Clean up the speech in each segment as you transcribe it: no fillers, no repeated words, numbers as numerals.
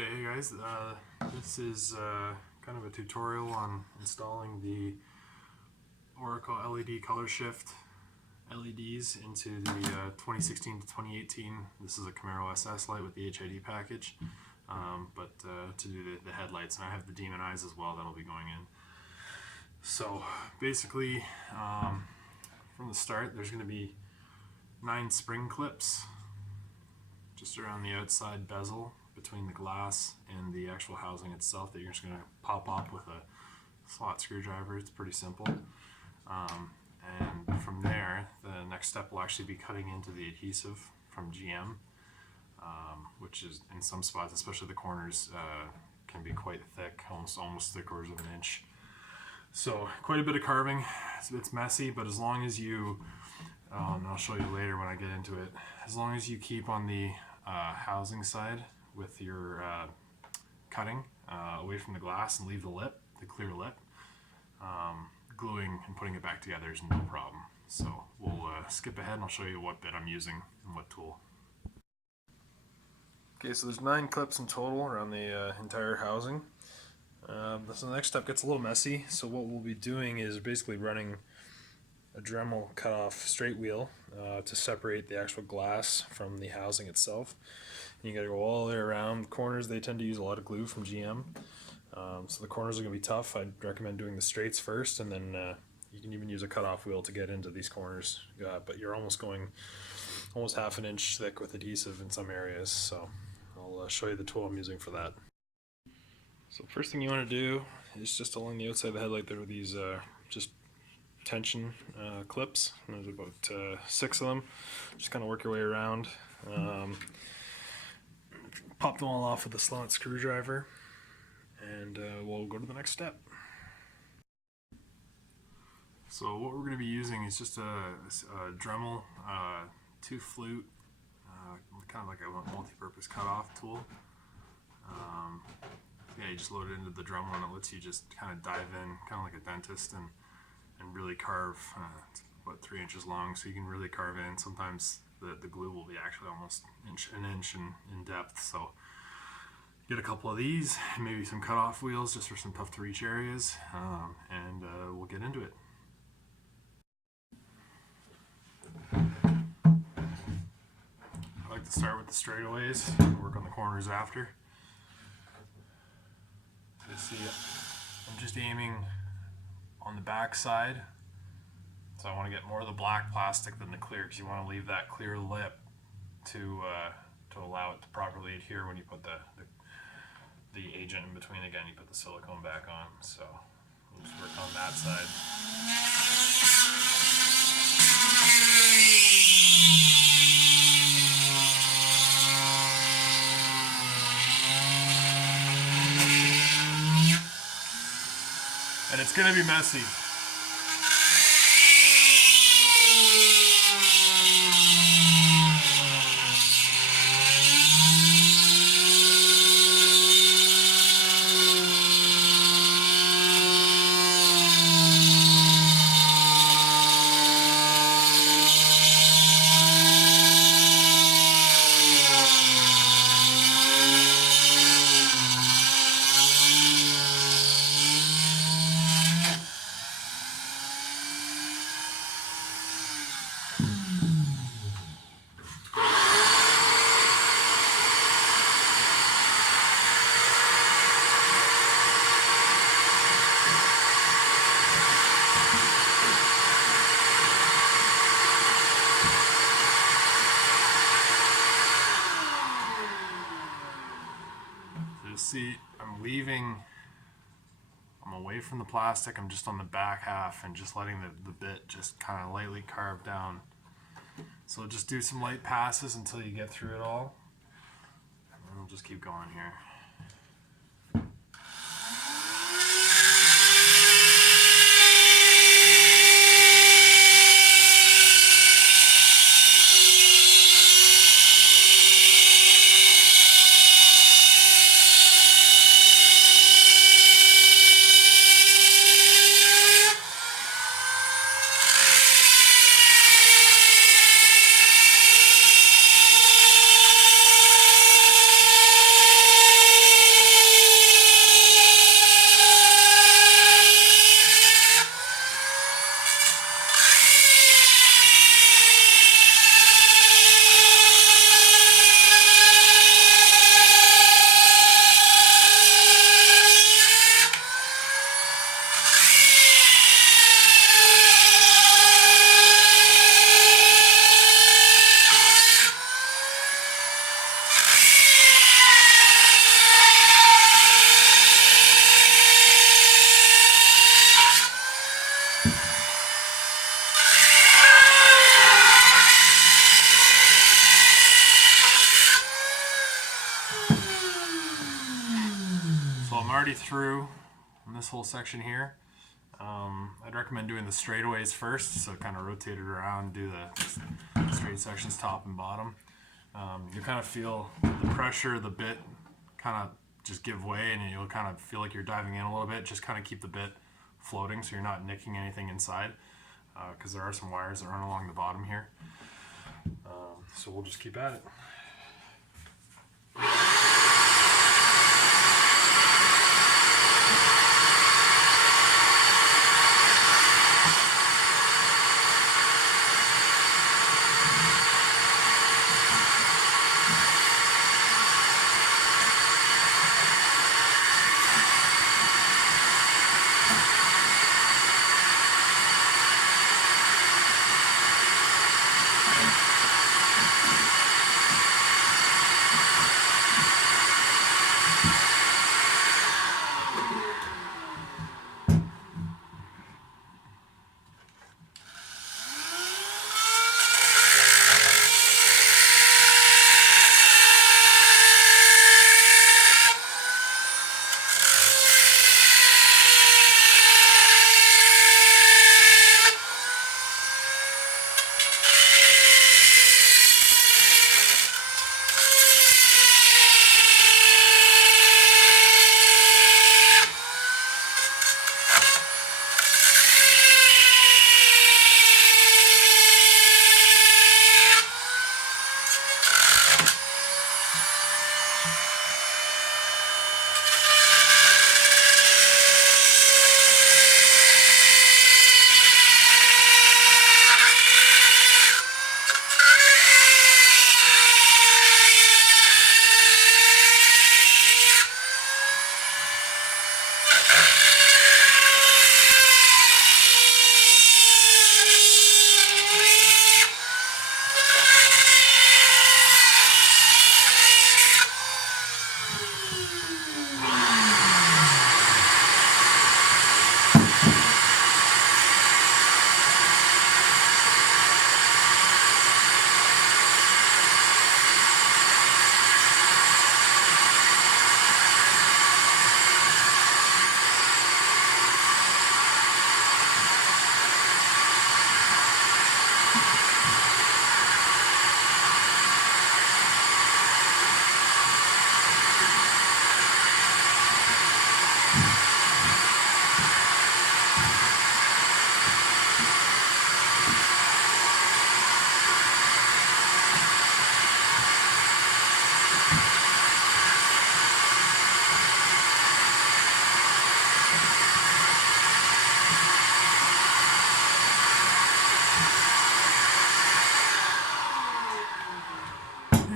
Okay guys, this is kind of a tutorial on installing the Oracle LED color shift LEDs into the 2016 to 2018. This is a Camaro SS light with the HID package, but to do the headlights, and I have the demon eyes as well that'll be going in. So basically, from the start, there's going to be 9 spring clips just around the outside bezel between the glass and the actual housing itself that you're just going to pop up with a slot screwdriver. It's pretty simple. And from there, the next step will actually be cutting into the adhesive from GM, which is in some spots, especially the corners, can be quite thick, almost 3/4 of an inch. So quite a bit of carving. It's messy, but as long as you, and I'll show you later when I get into it, as long as you keep on the housing side with your cutting away from the glass and leave the lip, the clear lip, gluing and putting it back together is no problem. So we'll skip ahead and I'll show you what bit I'm using and what tool. Okay, so there's 9 clips in total around the entire housing. So the next step gets a little messy. So what we'll be doing is basically running a Dremel cut-off straight wheel to separate the actual glass from the housing itself. And you got to go all the way around. The corners, they tend to use a lot of glue from GM. So the corners are going to be tough. I'd recommend doing the straights first, and then you can even use a cut-off wheel to get into these corners. But you're almost going almost half an inch thick with adhesive in some areas. So I'll show you the tool I'm using for that. So first thing you want to do is just along the outside of the headlight there are these just tension clips. And there's about 6 of them. Just kind of work your way around. Pop them all off with a slot screwdriver, and we'll go to the next step. So what we're going to be using is just a Dremel 2 flute, kind of like a multi-purpose cutoff tool. Yeah, you just load it into the Dremel and it lets you just kind of dive in, kind of like a dentist, and really carve. It's about 3 inches long, so you can really carve in. Sometimes the glue will be actually almost an inch in depth. So get a couple of these, maybe some cutoff wheels just for some tough to reach areas, and we'll get into it. I like to start with the straightaways and work on the corners after. You see, I'm just aiming on the back side, so I want to get more of the black plastic than the clear, because you want to leave that clear lip to allow it to properly adhere when you put the agent in between. Again, you put the silicone back on, so we'll just work on that side. And it's going to be messy. See, I'm away from the plastic, I'm just on the back half and just letting the bit just kind of lightly carve down. So just do some light passes until you get through it all, and then we'll just keep going here. already through in this whole section here. I'd recommend doing the straightaways first, so kind of rotate it around, do the straight sections top and bottom. You'll kind of feel the pressure of the bit kind of just give way, and you'll kind of feel like you're diving in a little bit. Just kind of keep the bit floating so you're not nicking anything inside, because there are some wires that run along the bottom here. So we'll just keep at it.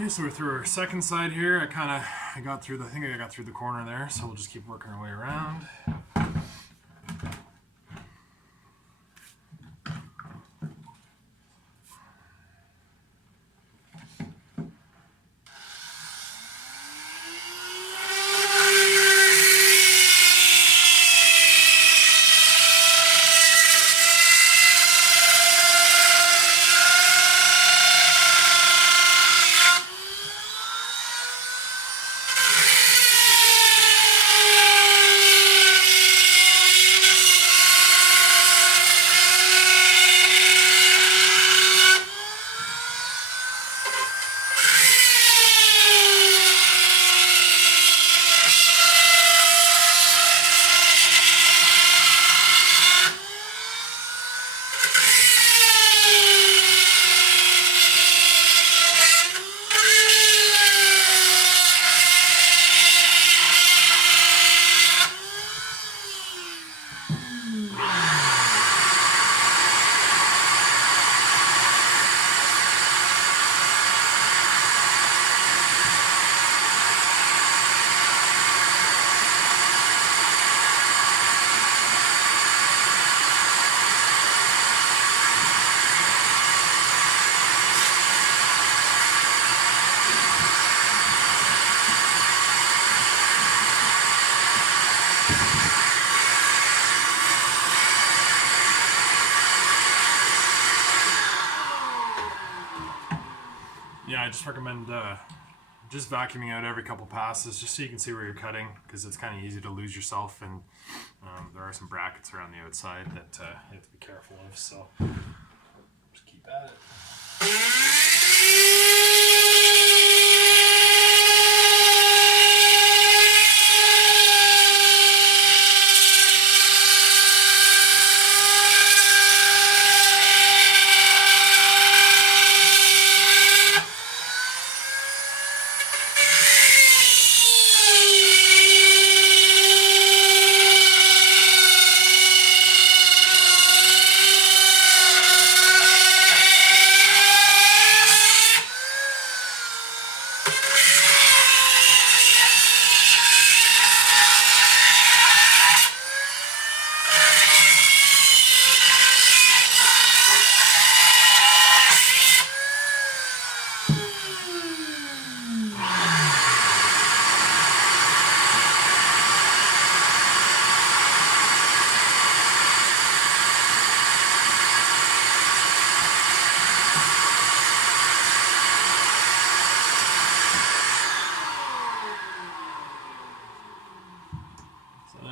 So we're through our second side here. I got through the corner there, so we'll just keep working our way around. Yeah, I just recommend just vacuuming out every couple passes just so you can see where you're cutting, because it's kind of easy to lose yourself, and there are some brackets around the outside that you have to be careful of, so just keep at it.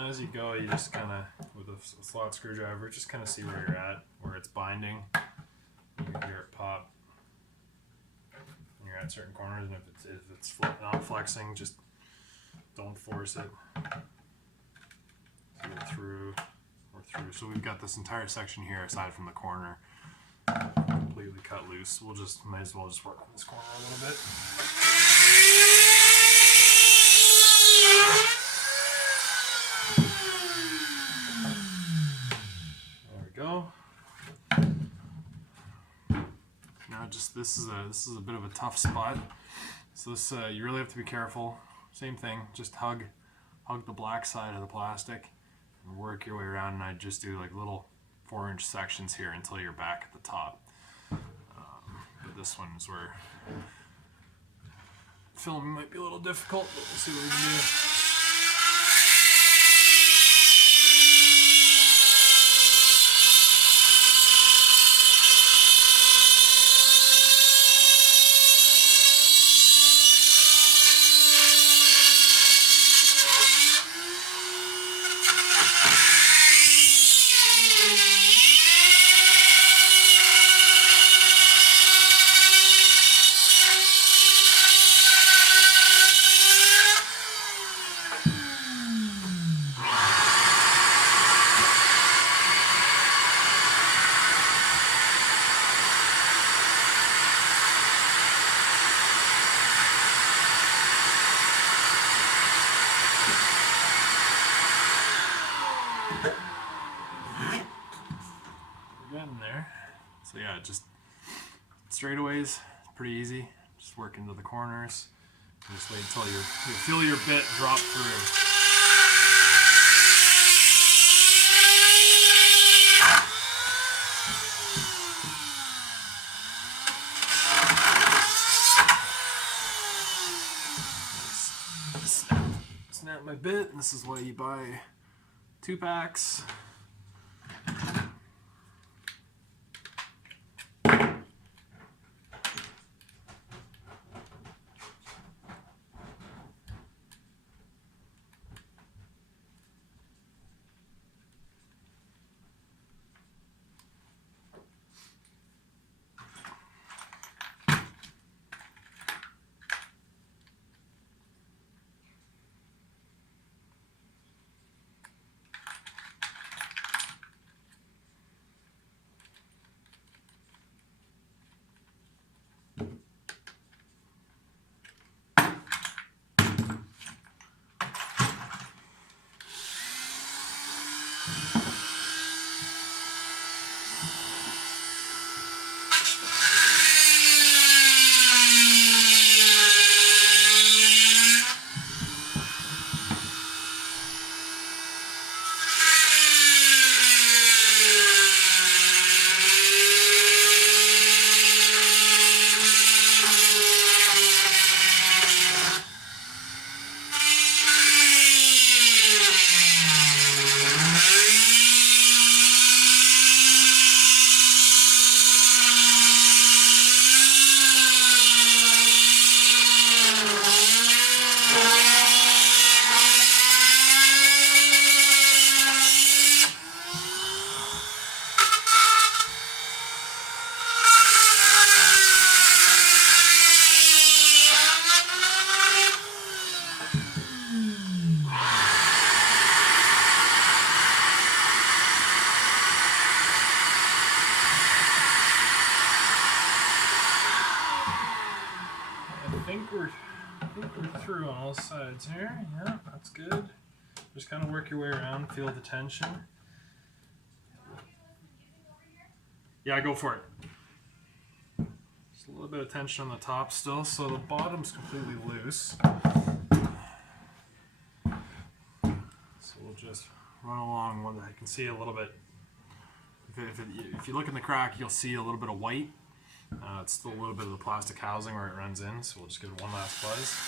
As you go, you just kind of, with a slot screwdriver, just kind of see where you're at, where it's binding. You can hear it pop. And you're at certain corners, and if it's not flexing, just don't force it. So we're through. So we've got this entire section here, aside from the corner, completely cut loose. Might as well just work on this corner a little bit. Go. Now, this is a bit of a tough spot. So this you really have to be careful. Same thing. Just hug the black side of the plastic and work your way around. And I just do like little 4-inch sections here until you're back at the top. But this one is where filming might be a little difficult. But we'll see what we can do. There. So yeah, just straightaways, pretty easy. Just work into the corners. And just wait until you feel your bit drop through. Snap my bit, and this is why you buy 2 packs. through on all sides here. Yeah, that's good. Just kind of work your way around, feel the tension. Yeah, go for it. Just a little bit of tension on the top still, so the bottom's completely loose. So we'll just run along with it. I can see a little bit. If you look in the crack, you'll see a little bit of white. It's still a little bit of the plastic housing where it runs in, so we'll just give it one last buzz.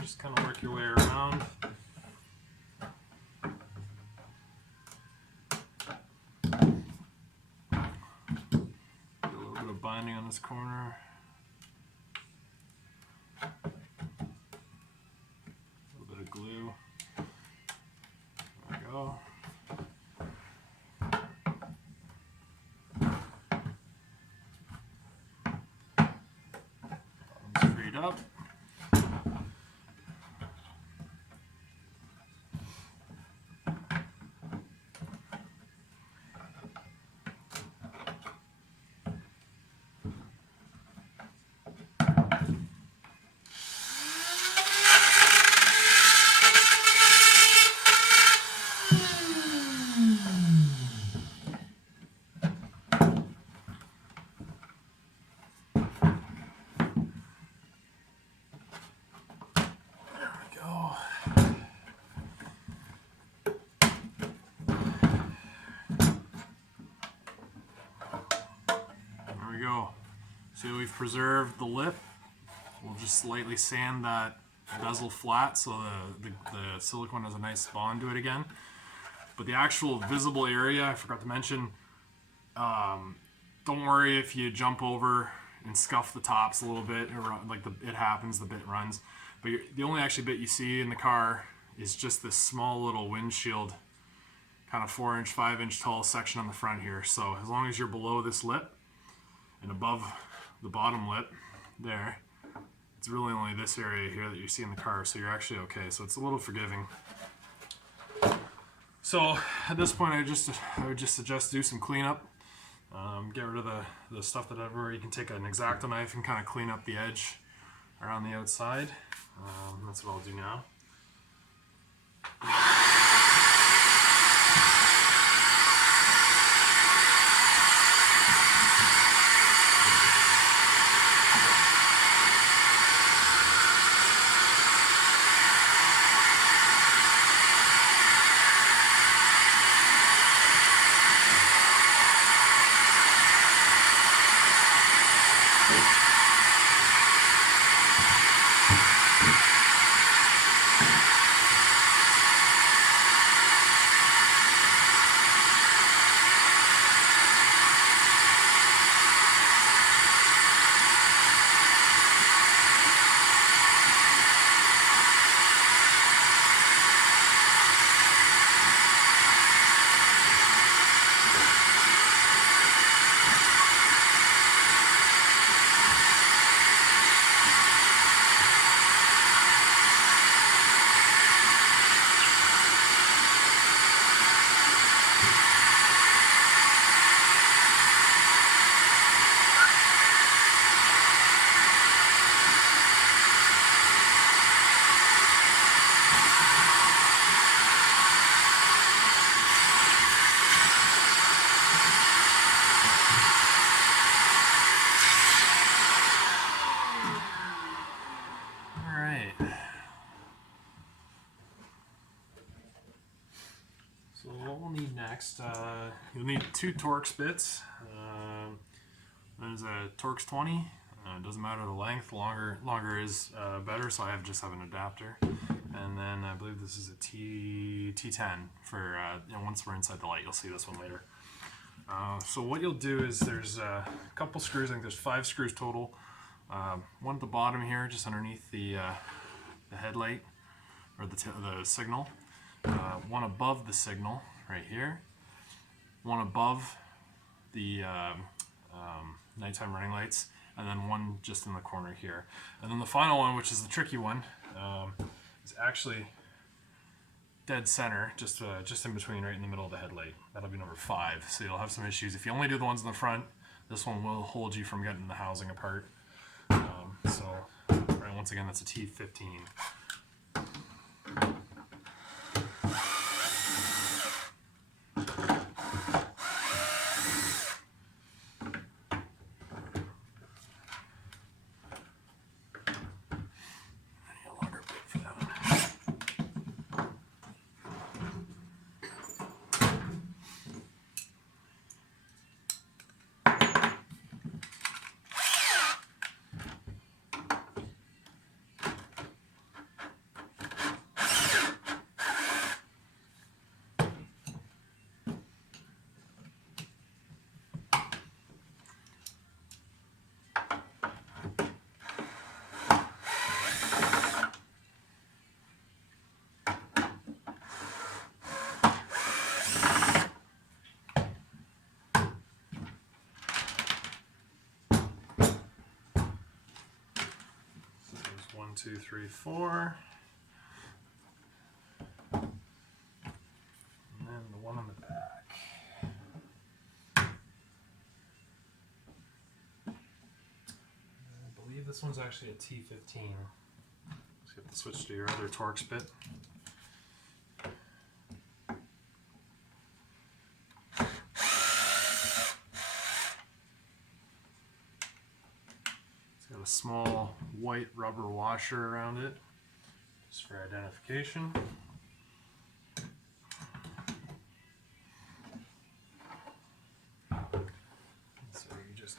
Just kind of work your way around. Get a little bit of binding on this corner. A little bit of glue. There we go. Bottom's freed up. Go. So we've preserved the lip. We'll just slightly sand that bezel flat so the silicone has a nice bond to it again. But the actual visible area, I forgot to mention, don't worry if you jump over and scuff the tops a little bit. It happens, the bit runs. But the only actually bit you see in the car is just this small little windshield, kind of 4-inch, 5-inch tall section on the front here. So as long as you're below this lip, and above the bottom lip there, it's really only this area here that you see in the car, so you're actually okay. So it's a little forgiving. So at this point, I would just suggest do some cleanup. Get rid of the stuff that everywhere. You can take an X-Acto knife and kind of clean up the edge around the outside. That's what I'll do now. Next, you'll need 2 Torx bits. There's a Torx 20. Doesn't matter the length. Longer is better. So I just have an adapter. And then I believe this is a T10 for. Once we're inside the light, you'll see this one later. So what you'll do is there's a couple screws. I think there's 5 screws total One at the bottom here, just underneath the headlight, or the signal. One above the signal, right here. One above the nighttime running lights, and then one just in the corner here. And then the final one, which is the tricky one, is actually dead center, just in between, right in the middle of the headlight. That'll be number 5. So you'll have some issues if you only do the ones in the front. This one will hold you from getting the housing apart. Right, once again, that's a T15. One, two, three, four. And then the one on the back. I believe this one's actually a T15. So you have to switch to your other Torx bit. A small white rubber washer around it, just for identification. So you just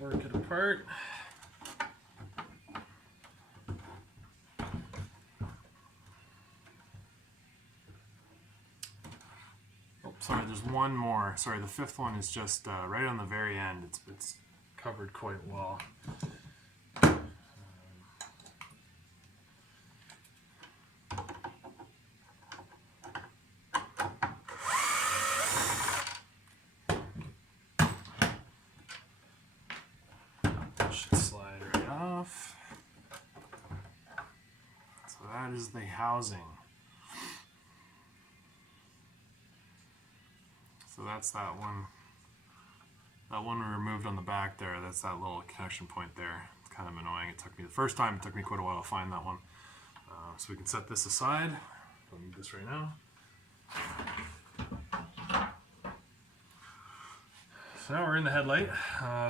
work it apart. Oh, sorry, there's one more. Sorry, the 5th one is just right on the very end. It's covered quite well. Should slide right off. So that is the housing. So that's that one. That one we removed on the back there. That's that little connection point there. It's kind of annoying. It took me the first time. It took me quite a while to find that one. So we can set this aside. Don't need this right now. So now we're in the headlight.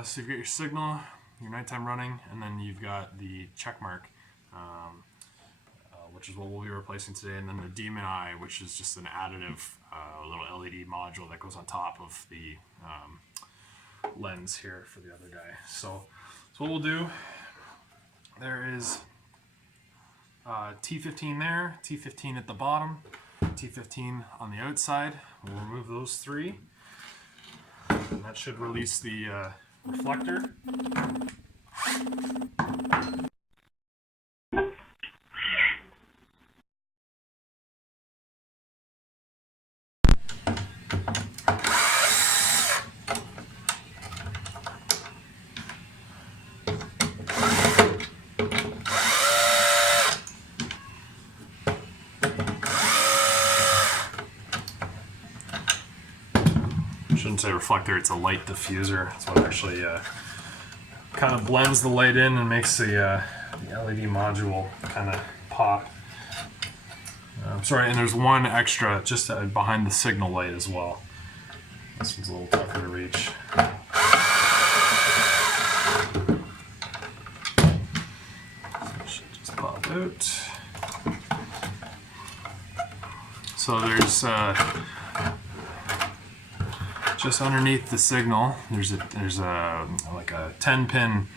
So you've got your signal, your nighttime running, and then you've got the check mark, which is what we'll be replacing today, and then the demon eye, which is just an additive little LED module that goes on top of the lens here for the other guy. So what we'll do, there is T15 there, T15 at the bottom, T15 on the outside. We'll remove those 3, and that should release the reflector. Shouldn't say reflector, it's a light diffuser. It's what actually kind of blends the light in and makes the LED module kind of pop. Sorry, and there's one extra just behind the signal light as well. This one's a little tougher to reach. So it should just pop out. So there's just underneath the signal, there's a like a 10-pin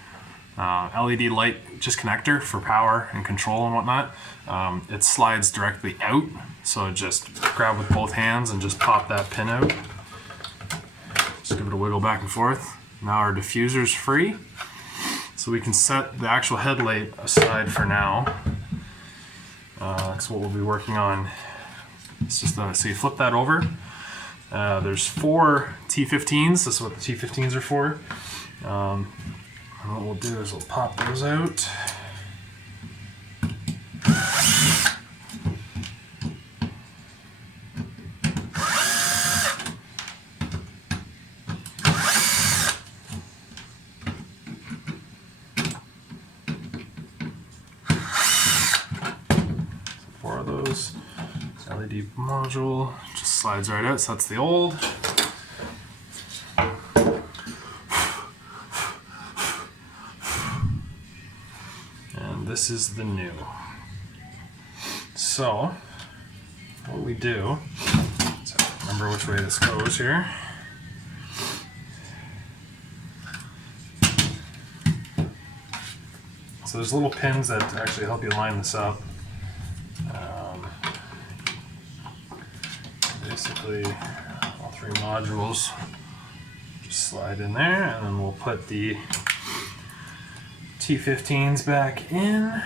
LED light just connector for power and control and whatnot. It slides directly out, so just grab with both hands and just pop that pin out. Just give it a wiggle back and forth. Now our diffuser's free. So we can set the actual headlight aside for now. That's what we'll be working on. It's just so you flip that over. There's 4 T15s. This is what the T15s are for. And what we'll do is we'll pop those out. LED module just slides right out, so that's the old. And this is the new. So, what we do, so remember which way this goes here. So there's little pins that actually help you line this up. Basically, all 3 modules just slide in there, and then we'll put the T15s back in.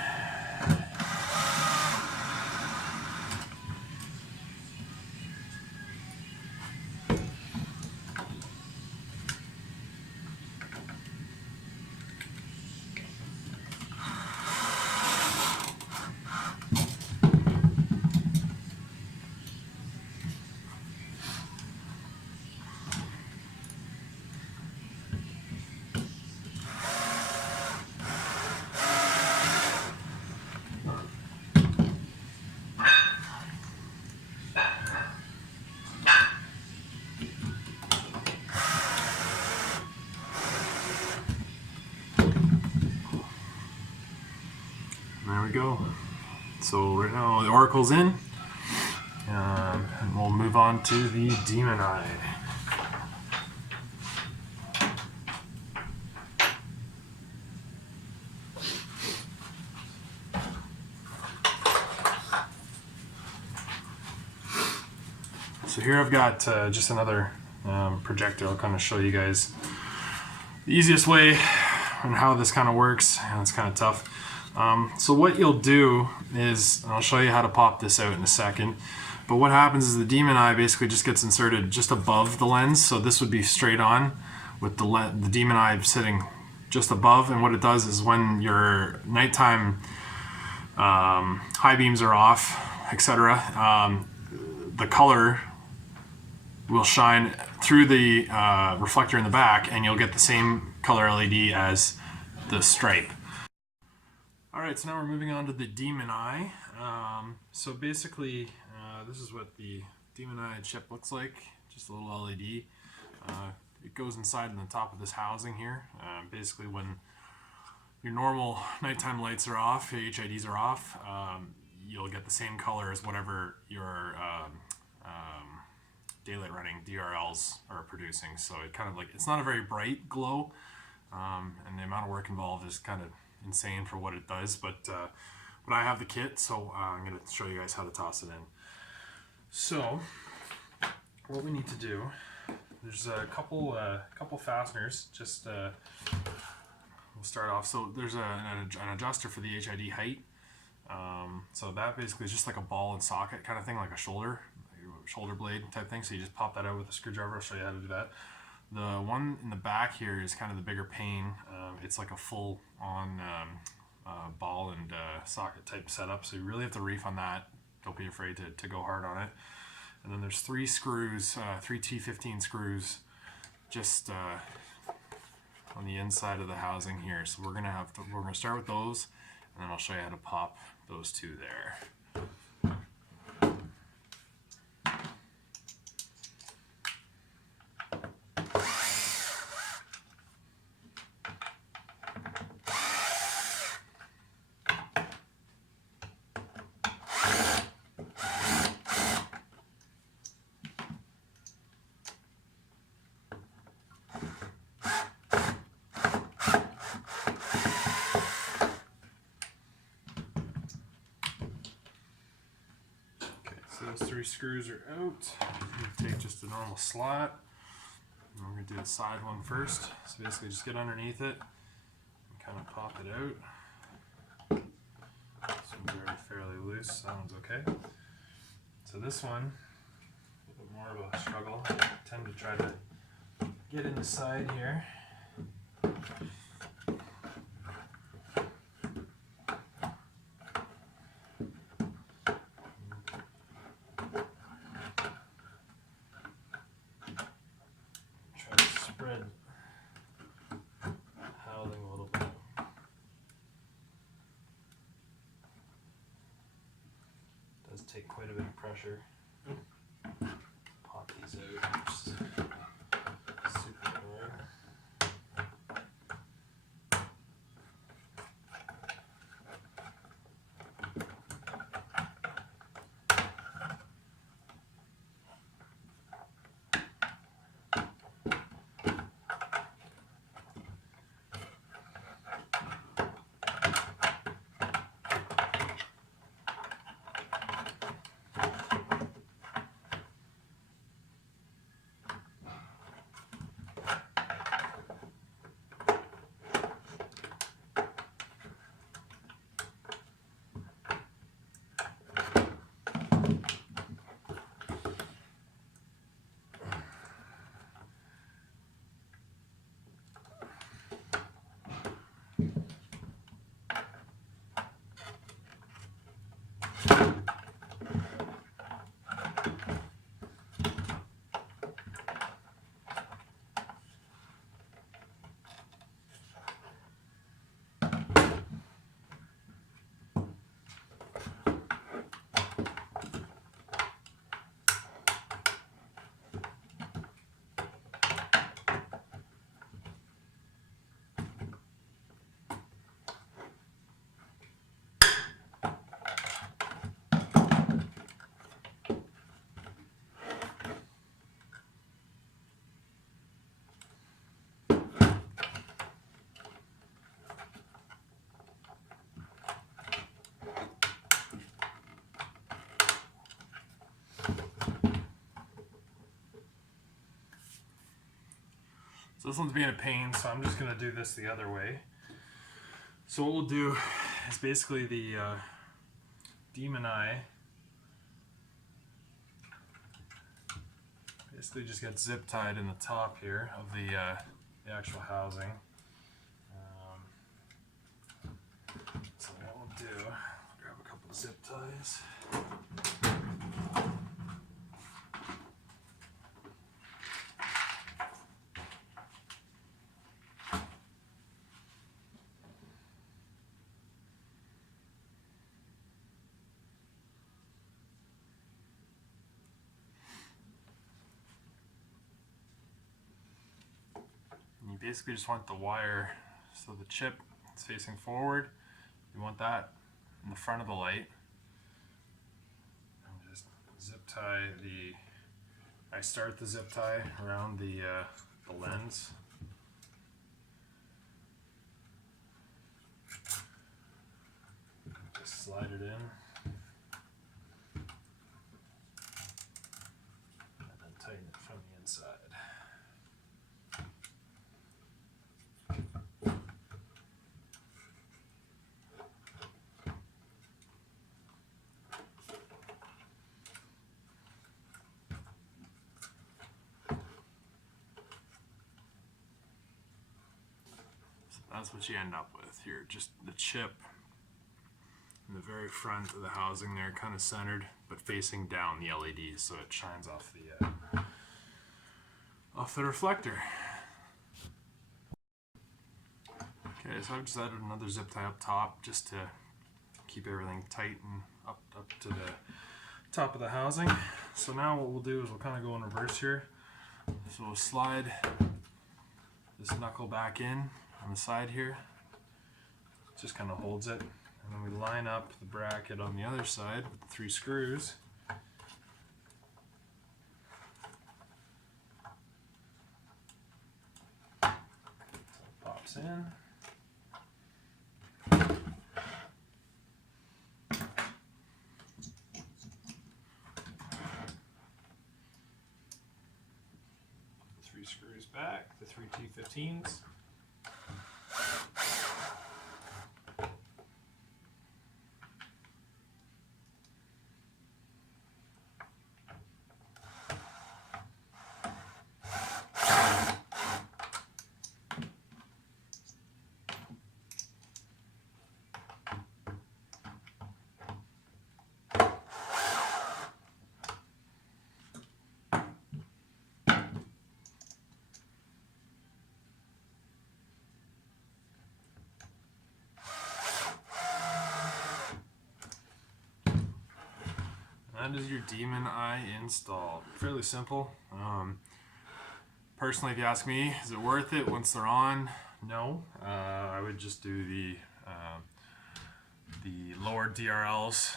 There we go. So right now the oracle's in, and we'll move on to the demon eye. So here I've got just another projector. I'll kind of show you guys the easiest way and how this kind of works, and it's kind of tough. So what you'll do is, and I'll show you how to pop this out in a second, but what happens is the demon eye basically just gets inserted just above the lens, so this would be straight on with the demon eye sitting just above, and what it does is when your nighttime high beams are off, etc., the color will shine through the reflector in the back, and you'll get the same color LED as the stripe. Alright, so now we're moving on to the demon eye. So basically, this is what the demon eye chip looks like, just a little LED. It goes inside in the top of this housing here. Basically, when your normal nighttime lights are off, your HIDs are off, you'll get the same color as whatever your daylight running DRLs are producing. So it kind of like, it's not a very bright glow, and the amount of work involved is kind of insane for what it does, but I have the kit, so I'm going to show you guys how to toss it in. So what we need to do, there's a couple fasteners. Just we'll start off. So there's an adjuster for the HID height. So that basically is just like a ball and socket kind of thing, like a shoulder blade type thing. So you just pop that out with a screwdriver. I'll show you how to do that. The one in the back here is kind of the bigger pain. It's like a full on ball and socket type setup, so you really have to reef on that. Don't be afraid to go hard on it. And then there's 3 screws, 3 T15 screws, just on the inside of the housing here. So we're gonna start with those, and then I'll show you how to pop those 2 there. Those 3 screws are out. You take just a normal slot. And we're going to do the side one first. So basically just get underneath it and kind of pop it out. This one's already fairly loose, that one's okay. So this one, a little bit more of a struggle. I tend to try to get in the side here. Try to spread housing a little bit. Does take quite a bit of pressure. Pop these out, which is super annoying. So this one's being a pain, so I'm just going to do this the other way. So what we'll do is basically the demon eye basically just gets zip tied in the top here of the actual housing. So what we'll do, grab a couple of zip ties. You basically just want the wire, so the chip is facing forward, you want that in the front of the light. And just zip tie I start the zip tie around the lens. Just slide it in. And then tighten it from the inside. That's what you end up with here, just the chip in the very front of the housing there, kind of centered, but facing down the LEDs so it shines off the reflector. Okay, so I've just added another zip tie up top just to keep everything tight and up to the top of the housing. So now what we'll do is we'll kind of go in reverse here. So we'll slide this knuckle back in on the side here, just kind of holds it, and then we line up the bracket on the other side with the 3 screws. So it pops in. The 3 screws back, the 3 T15s. How does your demon eye install? Fairly simple. Personally, if you ask me, is it worth it once they're on? No. I would just do the lower DRLs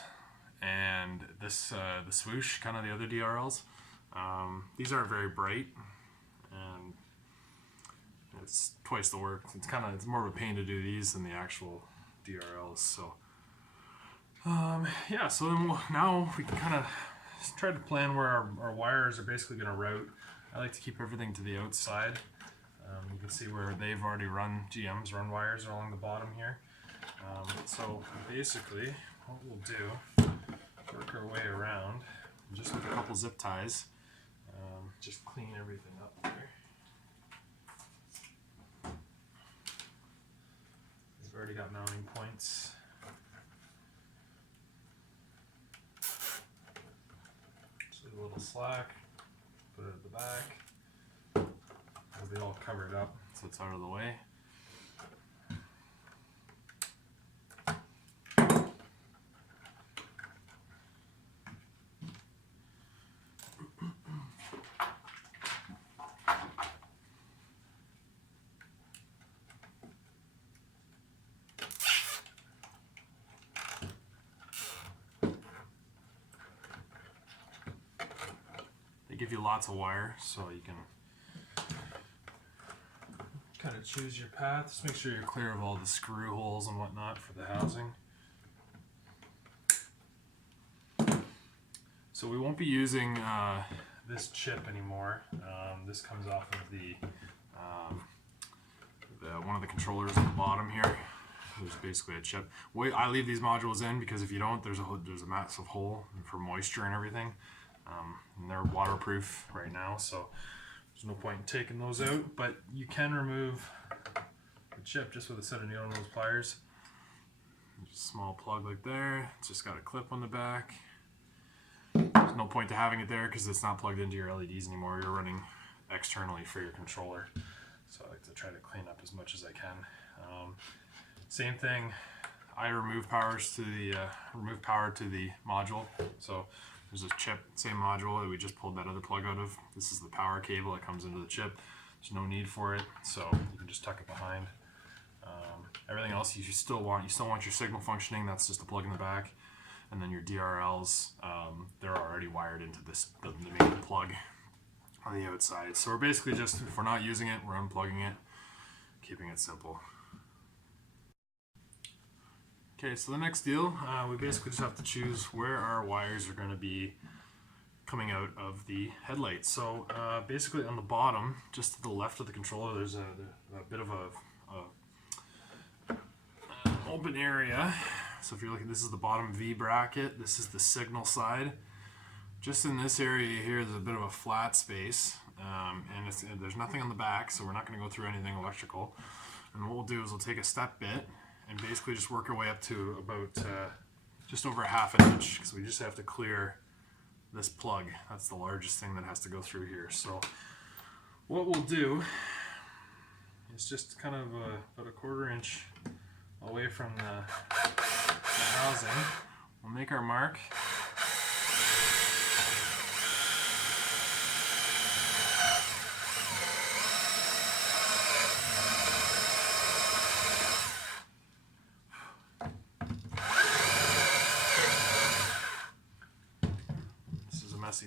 and this the swoosh, kind of the other DRLs. These aren't very bright, and it's twice the work. It's more of a pain to do these than the actual DRLs. So yeah, so then now we can kind of try to plan where our wires are basically going to route. I like to keep everything to the outside. You can see where they've already GM's run wires along the bottom here. So basically what we'll do, work our way around just with a couple zip ties, just clean everything up there. We've already got mounting points. A little slack, put it at the back. It'll be all covered up so it's out of the way. Give you lots of wire so you can kind of choose your path. Just make sure you're clear of all the screw holes and whatnot for the housing. So we won't be using this chip anymore. This comes off of the one of the controllers at the bottom here. There's basically a chip. I leave these modules in because if you don't, there's a massive hole for moisture and everything. And they're waterproof right now, so there's no point in taking those out, but you can remove the chip just with a set of needle nose pliers. Just a small plug like there. It's just got a clip on the back. There's no point to having it there because it's not plugged into your LEDs anymore. You're running externally for your controller, so I like to try to clean up as much as I can. Same thing, I remove power to the module. So there's a chip, same module that we just pulled that other plug out of. This is the power cable that comes into the chip. There's no need for it, so you can just tuck it behind. Everything else you still want your signal functioning. That's just a plug in the back, and then your DRLs, they're already wired into the main plug on the outside. So we're basically just, if we're not using it, we're unplugging it, keeping it simple. Okay, so the next deal, we basically just have to choose where our wires are going to be coming out of the headlight. So basically on the bottom, just to the left of the controller, there's a bit of an open area. So if you're looking, this is the bottom V bracket, this is the signal side. Just in this area here, there's a bit of a flat space, and there's nothing on the back, so we're not going to go through anything electrical. And what we'll do is we'll take a step bit and basically just work our way up to about just over a ½ inch, because we just have to clear this plug. That's the largest thing that has to go through here. So what we'll do is just kind of about a ¼ inch away from the housing, we'll make our mark.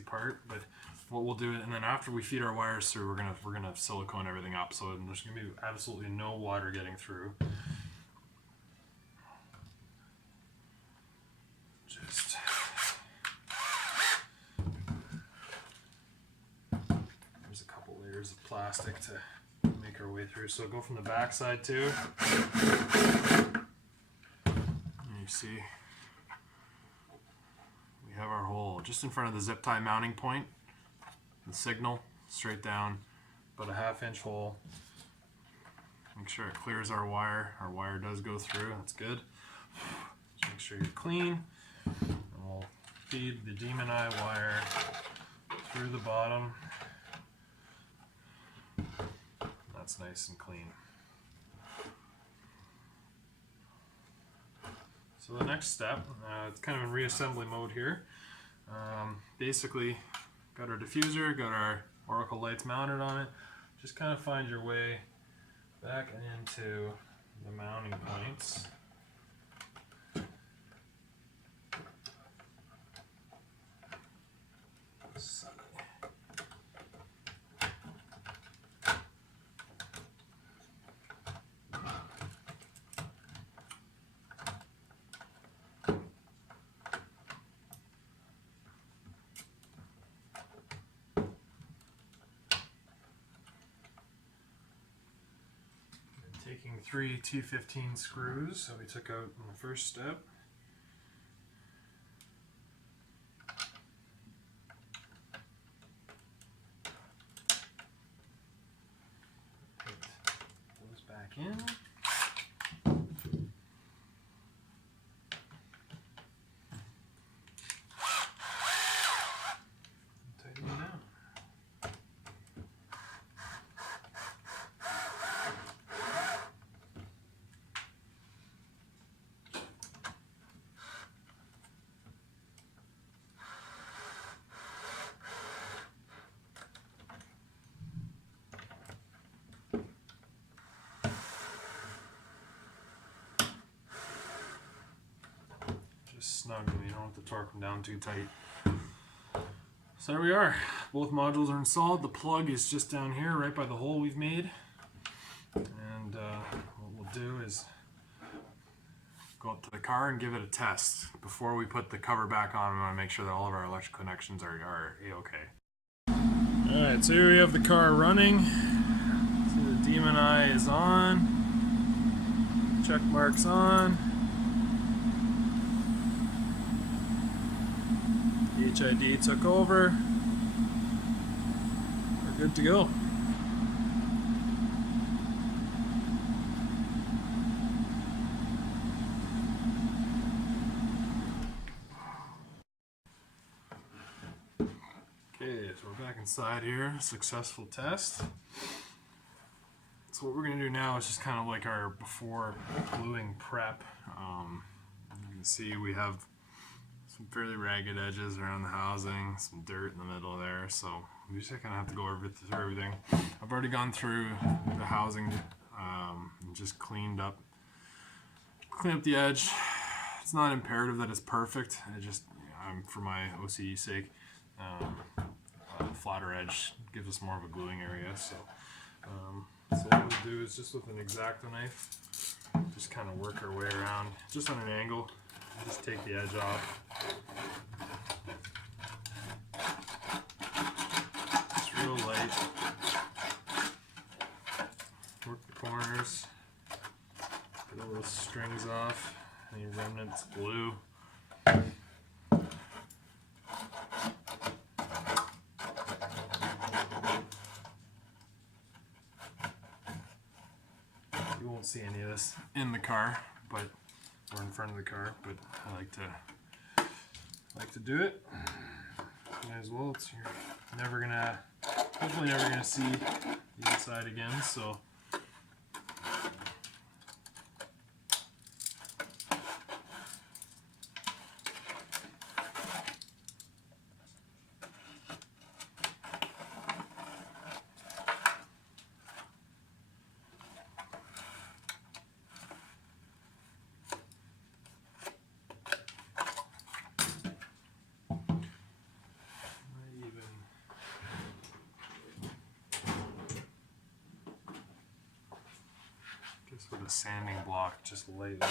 Part, but what we'll do, and then after we feed our wires through, we're gonna silicone everything up, so there's gonna be absolutely no water getting through. Just there's a couple layers of plastic to make our way through. So go from the back side too. And you see we have our hole just in front of the zip tie mounting point, the signal straight down, about a ½ inch hole. Make sure it clears our wire. Our wire does go through, that's good. Just make sure you're clean. And we'll feed the demon eye wire through the bottom. That's nice and clean. So the next step, it's kind of in reassembly mode here. Basically, got our diffuser, got our Oracle lights mounted on it. Just kind of find your way back into the mounting points. Taking 3 T15 screws that we took out in the first step. Put those back in. Tighten them down. Snug them, you don't have to torque them down too tight. So there we are. Both modules are installed. The plug is just down here, right by the hole we've made. And what we'll do is go up to the car and give it a test. Before we put the cover back on, we want to make sure that all of our electrical connections are A-okay. Alright, so here we have the car running. So the demon eye is on. Check mark's on. HID took over. We're good to go. Okay, so we're back inside here. Successful test. So what we're going to do now is just kind of like our before gluing prep. You can see we have some fairly ragged edges around the housing, some dirt in the middle there, so we just kind of have to go over through everything. I've already gone through the housing and just cleaned up the edge. It's not imperative that it's perfect. For my OCD sake, flatter edge gives us more of a gluing area. So what we'll do is just with an X-Acto knife, just kind of work our way around, just on an angle. Just take the edge off. Just real light. Work the corners. Get all those strings off. Any remnants glue. You won't see any of this in the car, but or in front of the car, but I like to do it. Might as well. You're hopefully never gonna see the inside again. So just with a sanding block, just lightly.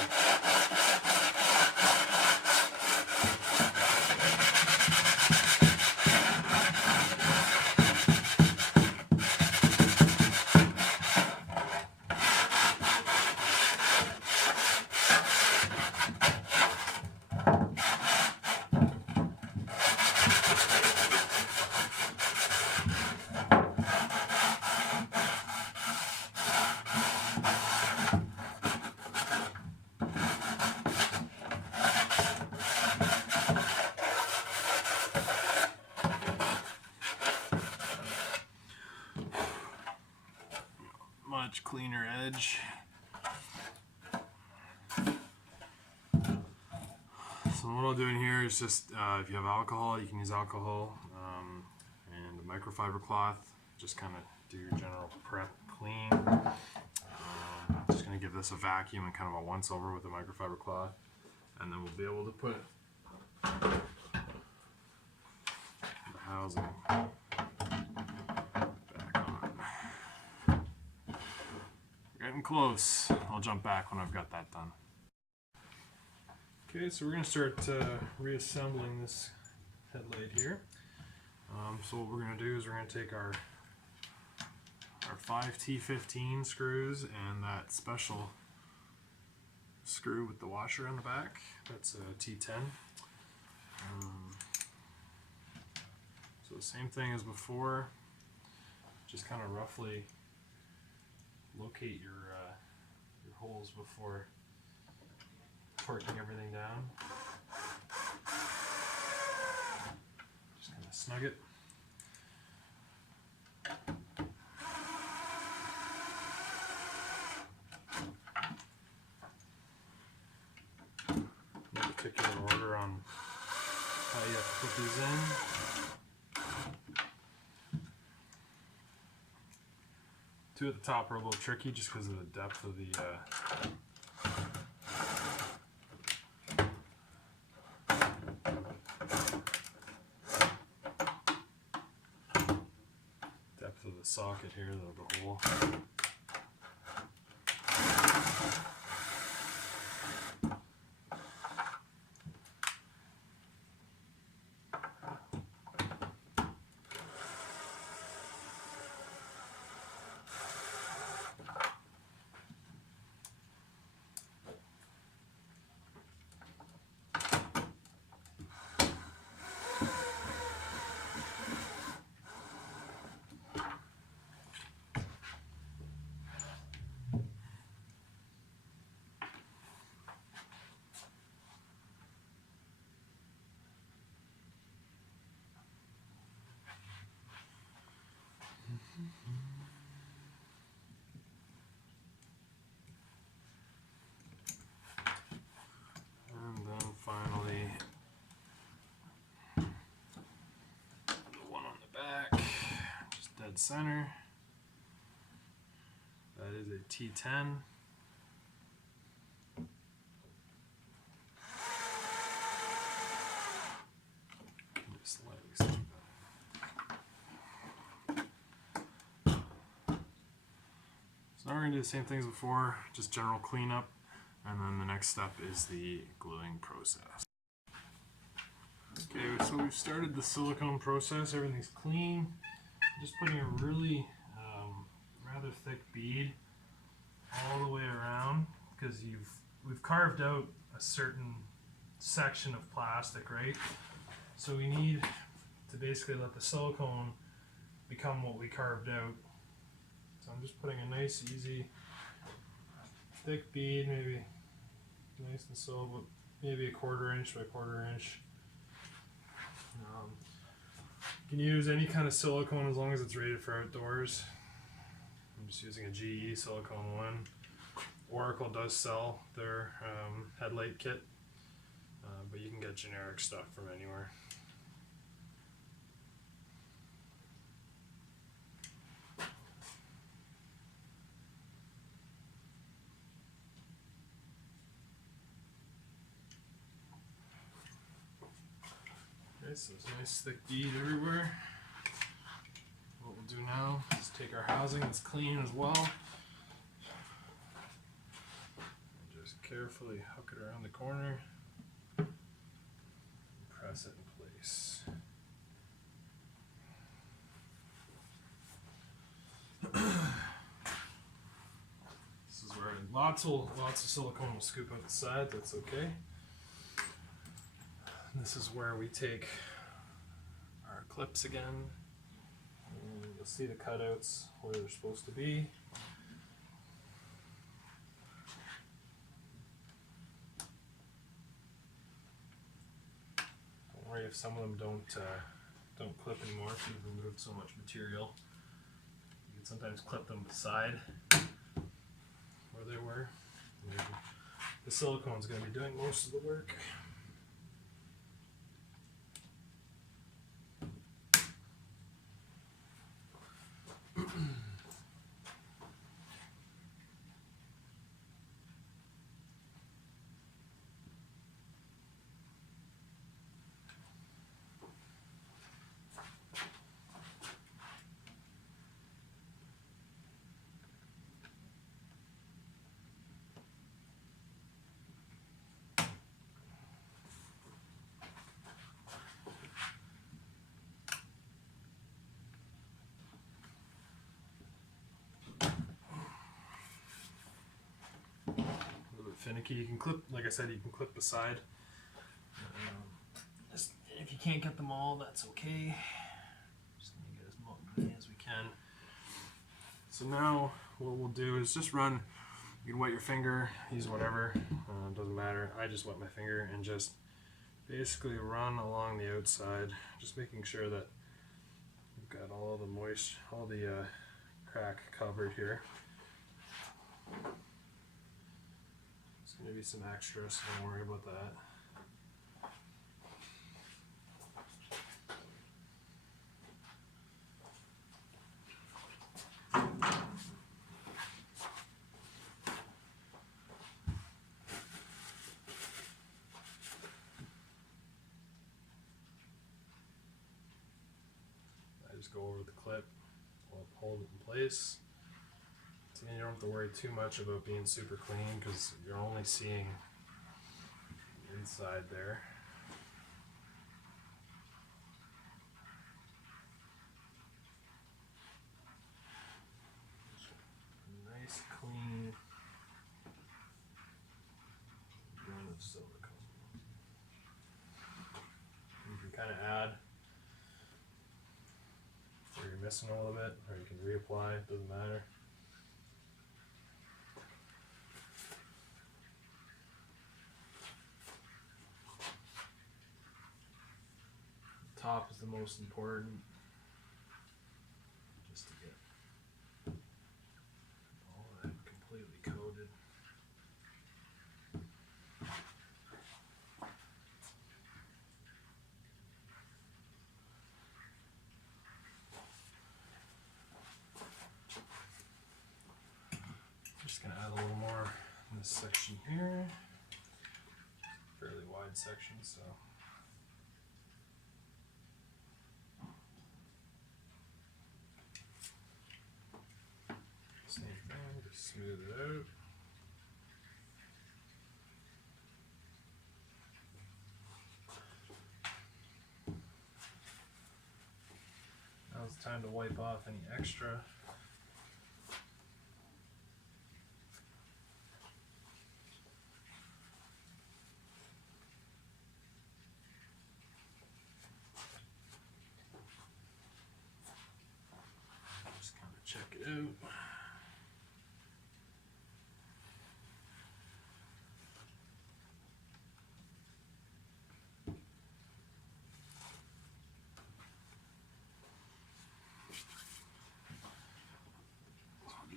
So what I'll do in here is just, if you have alcohol, you can use alcohol, and a microfiber cloth. Just kind of do your general prep clean. Just going to give this a vacuum and kind of a once over with a microfiber cloth, and then we'll be able to put the housing back on. We're getting close. I'll jump back when I've got that done. Okay, so we're going to start reassembling this headlight here. So what we're going to do is we're going to take our 5T15 screws and that special screw with the washer on the back. That's a T10. So the same thing as before, just kind of roughly locate your holes before torquing everything down. Just kind of snug it. No particular order on how you have to put these in. Two at the top are a little tricky just because of the depth of the socket here, the hole. And then finally, the one on the back, just dead center. That is a T10. Just legs. So now we're going to do the same things before, just general cleanup, and then the next step is the gluing process. Okay, so we've started the silicone process, everything's clean. I'm just putting a really rather thick bead all the way around, because we've carved out a certain section of plastic, right? So we need to basically let the silicone become what we carved out. So I'm just putting a nice, easy, thick bead, maybe nice and slow, but maybe a 1/4 inch by 1/4 inch. You can use any kind of silicone as long as it's rated for outdoors. I'm just using a GE silicone one. Oracle does sell their headlight kit, but you can get generic stuff from anywhere. Okay, so there's a nice thick bead everywhere. What we'll do now is take our housing that's clean as well, and just carefully hook it around the corner and press it in place. This is where lots of silicone will scoop out the side. That's okay. This is where we take our clips again. And you'll see the cutouts where they're supposed to be. Don't worry if some of them don't clip anymore if you've removed so much material. You can sometimes clip them beside where they were. The silicone's going to be doing most of the work. finicky. You can clip, like I said, you can clip the side. If you can't get them all, that's okay. Just gonna get as many as we can. So now what we'll do is just run. You can wet your finger, use whatever, doesn't matter. I just wet my finger and just basically run along the outside, just making sure that we've got all the moisture, all the crack covered here. There's going to be some extra, so don't worry about that. Just go over the clip, hold it in place. So you don't have to worry too much about being super clean because you're only seeing the inside there. Nice clean run of silicone. You can kind of add where you're missing a little bit, or you can reapply, it doesn't matter. The top is the most important, just to get all of that completely coated. Just going to add a little more in this section here. Fairly wide section, so. Same thing, just smooth it out. Now it's time to wipe off any extra. Just kind of check it out.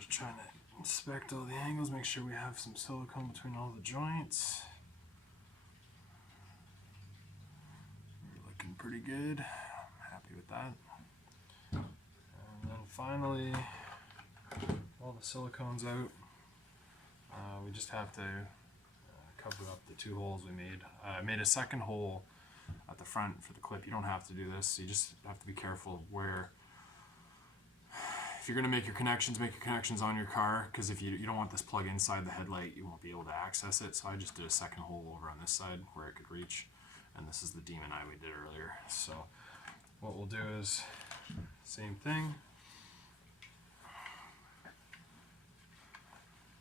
Trying to inspect all the angles, make sure we have some silicone between all the joints. We're looking pretty good. I'm happy with that. And then finally, all the silicone's out. We just have to cover up the 2 holes we made. I made a second hole at the front for the clip. You don't have to do this. You just have to be careful where. If you're going to make your connections on your car, because if you don't want this plug inside the headlight, you won't be able to access it. So I just did a second hole over on this side where it could reach, and this is the demon eye we did earlier. So what we'll do is same thing.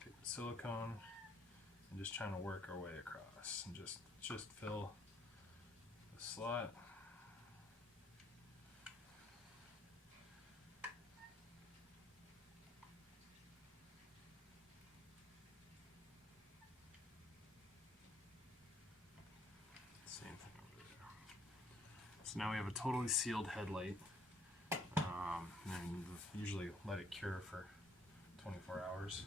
Take the silicone and just trying to work our way across and just fill the slot. Same thing over there. So now we have a totally sealed headlight, and usually let it cure for 24 hours.